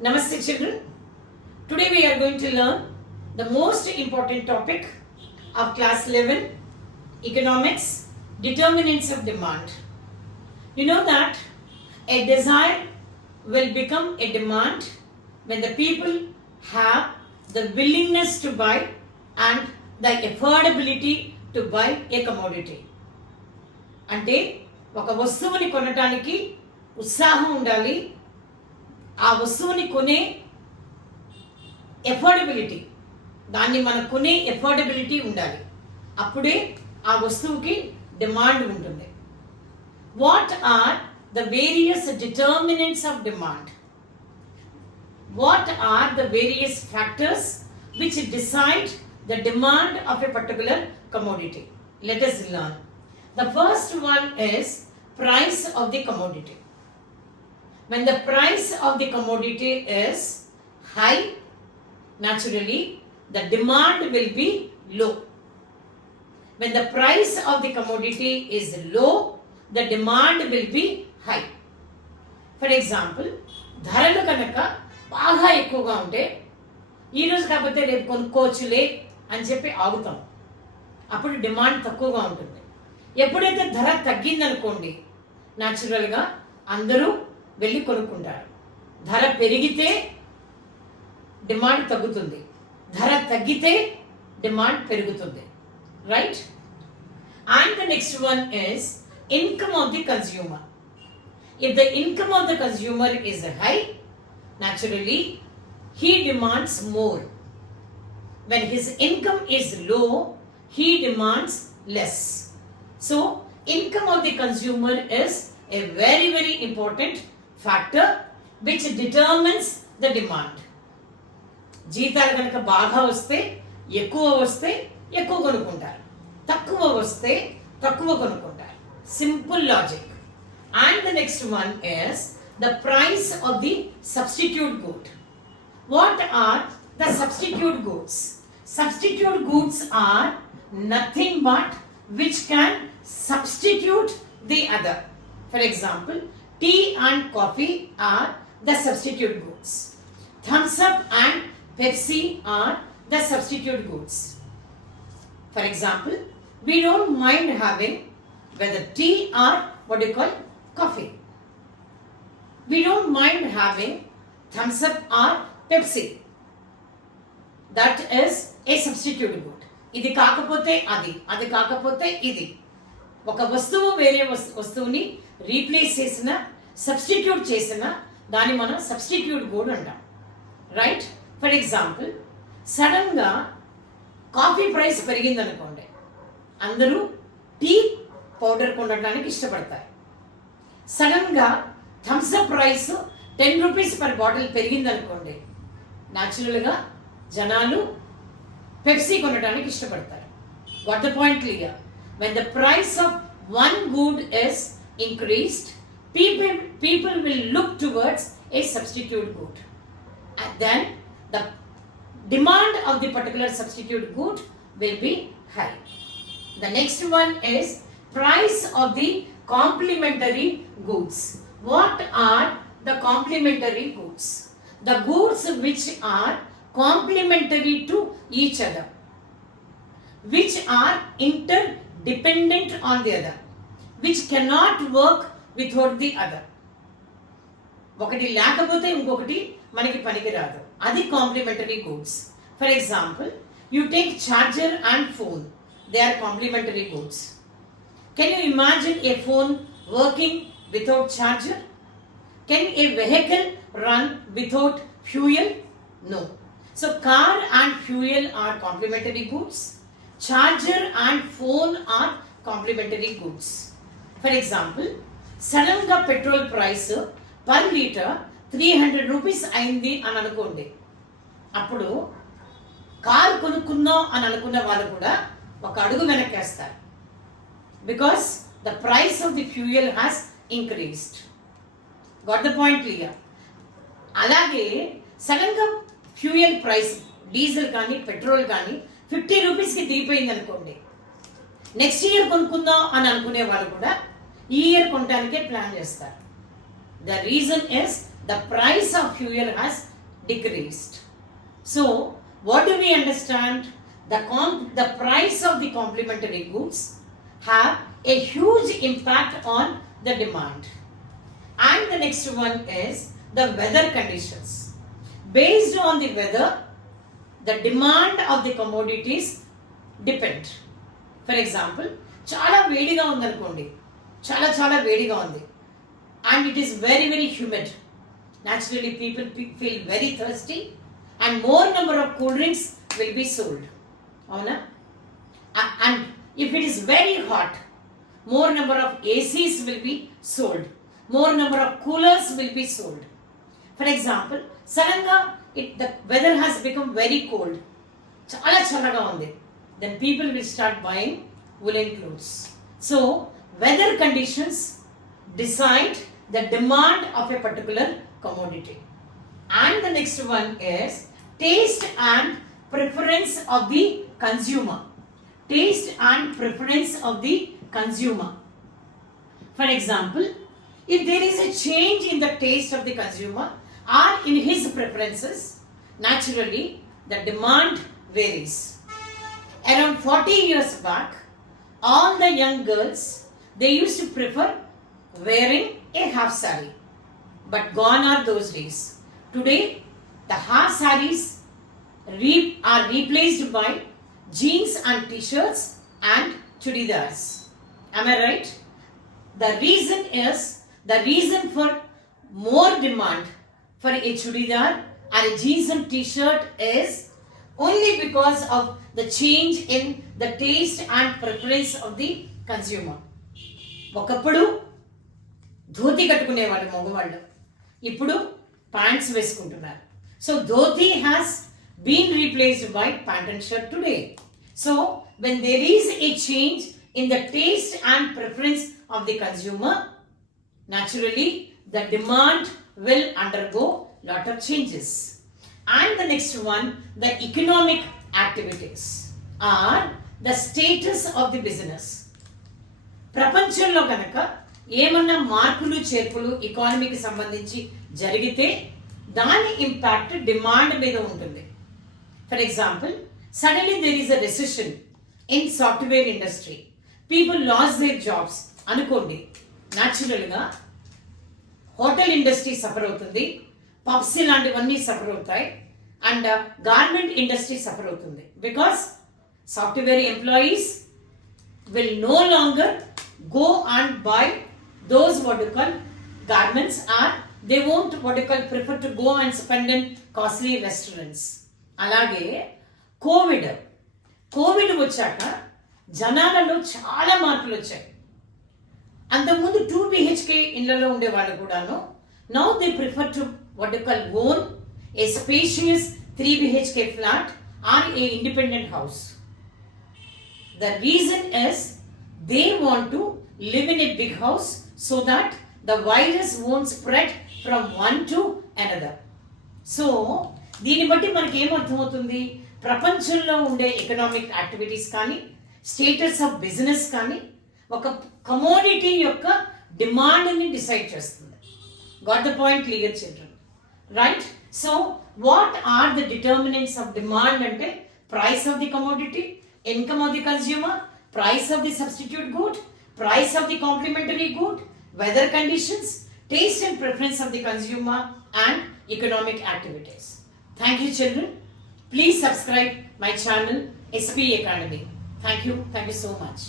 Namaste children. Today we are going to learn the most important topic of class 11, economics, determinants of demand. You know that a desire will become a demand when the people have the willingness to buy and the affordability to buy a commodity. అంటే ఒక వస్తువుని కొనడానికి ఉత్సాహం ఉండాలి, ఆ వస్తువుని కొనే ఎఫోర్డబిలిటీ, దాన్ని మనం కొనే ఎఫోర్డబిలిటీ ఉండాలి, అప్పుడే ఆ వస్తువుకి డిమాండ్ ఉంటుంది. What are the various determinants of demand? What are the various factors which decide the demand of a particular commodity? Let us learn. The first one is price of the commodity. When the price of the commodity is high, naturally the demand will be low. When the price of the commodity is low, the demand will be high. For example, ధరలు కనుక బాగా ఎక్కువగా ఉంటే ఈరోజు కాకపోతే రేపు కొనుక్కోవచ్చులే అని చెప్పి ఆగుతాం, అప్పుడు డిమాండ్ తక్కువగా ఉంటుంది. ఎప్పుడైతే ధర తగ్గిందనుకోండి, న్యాచురల్గా అందరూ వెళ్ళి కొనుక్కుంటారు. ధర పెరిగితే డిమాండ్ తగ్గుతుంది, ధర తగ్గితే డిమాండ్ పెరుగుతుంది, right? And the next one is income of the consumer. If the income of the consumer is high, naturally he demands more. When his income is low, he demands less. So income of the consumer is a very very important factor which determines the demand. జీతాలు కనుక బాగా వస్తే ఎక్కువ కొనుక్కుంటారు, తక్కువ వస్తే తక్కువ కొనుక్కుంటారు. Simple logic. And the next one is the price of the substitute good. What are the substitute goods? Substitute goods are nothing but which can substitute the other. For example, tea and coffee are the substitute goods. Thumbs up and Pepsi are the substitute goods. For example, we don't mind having whether tea or what you call coffee. We don't mind having thumbs up or Pepsi. That is a substitute good. ఇది కాకపోతే అది, అది కాకపోతే ఇది. ఒక వస్తువు వేరే వస్తువుని రీప్లేస్ చేసిన, సబ్స్టిట్యూట్ చేసిన దాన్ని మనం సబ్స్టిట్యూట్ గుడ్ అంటాం, రైట్? ఫర్ ఎగ్జాంపుల్, సడన్గా కాఫీ ప్రైస్ పెరిగిందనుకోండి, అందరూ టీ పౌడర్ కొనడానికి ఇష్టపడతారు. సడన్గా Thums Up price 10 rupees per bottle పెరిగిందనుకోండి, న్యాచురల్గా జనాలు పెప్సీ కొనడానికి ఇష్టపడతారు. What the point clear? When the price of one good is increased, people will look towards a substitute good, and then the demand of the particular substitute good will be high. The next one is price of the complementary goods. What are the complementary goods? The goods which are complementary to each other, which are interdependent on the other, which cannot work without the other. ఒకటి లేకపోతే ఇంకొకటి మనకి పనికి రాదు, అది complementary goods. For example, you take charger and phone, they are complementary goods. Can you imagine a phone working without charger? Can a vehicle run without fuel? No. So car and fuel are complementary goods. Charger and phone are complementary goods. For example, sudden ga petrol price per liter 300 rupees అయింది అని అనుకోండి, అప్పుడు కార్ కొనుక్కుందాం అని అనుకున్న వాళ్ళు కూడా ఒక అడుగు వెనక్కేస్తారు, because the price of the fuel has increased. Got the point clear? అలాగే సడన్గా ఫ్యూయల్ ప్రైస్, డీజిల్ కానీ పెట్రోల్ కానీ 50 రూపీస్కి దిగిపోయింది అనుకోండి, నెక్స్ట్ ఇయర్ కొనుక్కుందాం అని అనుకునే వాళ్ళు కూడా ఈ ఇయర్ కొనడానికే ప్లాన్ చేస్తారు. The reason is the price of fuel has decreased. So what do we understand? The price of the complementary goods have a huge impact on the demand. And the next one is the weather conditions. Based on the weather, the demand of the commodities depend. For example, చాలా వేడిగా ఉందనుకోండి, చాలా వేడిగా ఉంది, and it is very humid. Naturally people feel very thirsty and more number of cool drinks will be sold. Avuna? And if it is very hot, more number of ACs will be sold, more number of coolers will be sold. For example, suddenly the weather has become very cold, చాలా చల్లగా ఉంది, then people will start buying woolen clothes. So weather conditions decide the demand of a particular commodity. And the next one is taste and preference of the consumer. Taste and preference of the consumer. For example, if there is a change in the taste of the consumer or in his preferences, naturally the demand varies. Around 40 years back, all the young girls, they used to prefer wearing a half saree. But gone are those days. Today, the half sarees are replaced by jeans and t-shirts and chudidars. Am I right? The reason for more demand for a chudidar or a jeans and t-shirt is only because of the change in the taste and preference of the consumer. ఒకప్పుడు ధోతి కట్టుకునేవాళ్ళు మగవాళ్ళు, ఇప్పుడు pants వేసుకుంటున్నారు. So dhoti has been replaced by pant and shirt today. So when there is a change in the taste and preference of the consumer, naturally the demand will undergo lot of changes. And the next one, the economic activities are the status of the business. ప్రపంచంలో కనుక ఏమన్నా మార్పులు చేర్పులు ఎకానమీకి సంబంధించి జరిగితే దాని impact demand మీద ఉంటుంది. For example, suddenly there is a recession in software industry, people lose their jobs అనుకోండి, న్యాచురల్గా హోటల్ ఇండస్ట్రీ సఫర్ అవుతుంది, పబ్స్ ఇలాంటివన్నీ సఫర్ అవుతాయి, అండ్ గార్మెంట్ ఇండస్ట్రీ సఫర్ అవుతుంది. Because software employees will no longer go and buy those what you call garments, or they won't what you call prefer to go and spend in costly restaurants. అలాగే కోవిడ్ వచ్చాక జనాలలో చాలా మార్పులు వచ్చాయి. అంతకుముందు 2 BHK ఇళ్లలో ఉండేవాళ్ళు కూడాను now they prefer to what you call own a spacious 3 BHK flat or a independent house. The reason is they want to live in a big house so that the virus won't spread from one to another. So దీన్ని బట్టి మనకి ఏమర్థమవుతుంది, ప్రపంచంలో ఉండే economic activities కానీ status of business కానీ ఒక commodity యొక్క డిమాండ్ని డిసైడ్ చేస్తుంది. Got the point clear children, right? So what are the determinants of demand అంటే price of the commodity, income of the consumer, price of the substitute good, price of the complementary good, weather conditions, taste and preference of the consumer, and economic activities. Thank you children. Please subscribe my channel SP Academy. Thank you so much.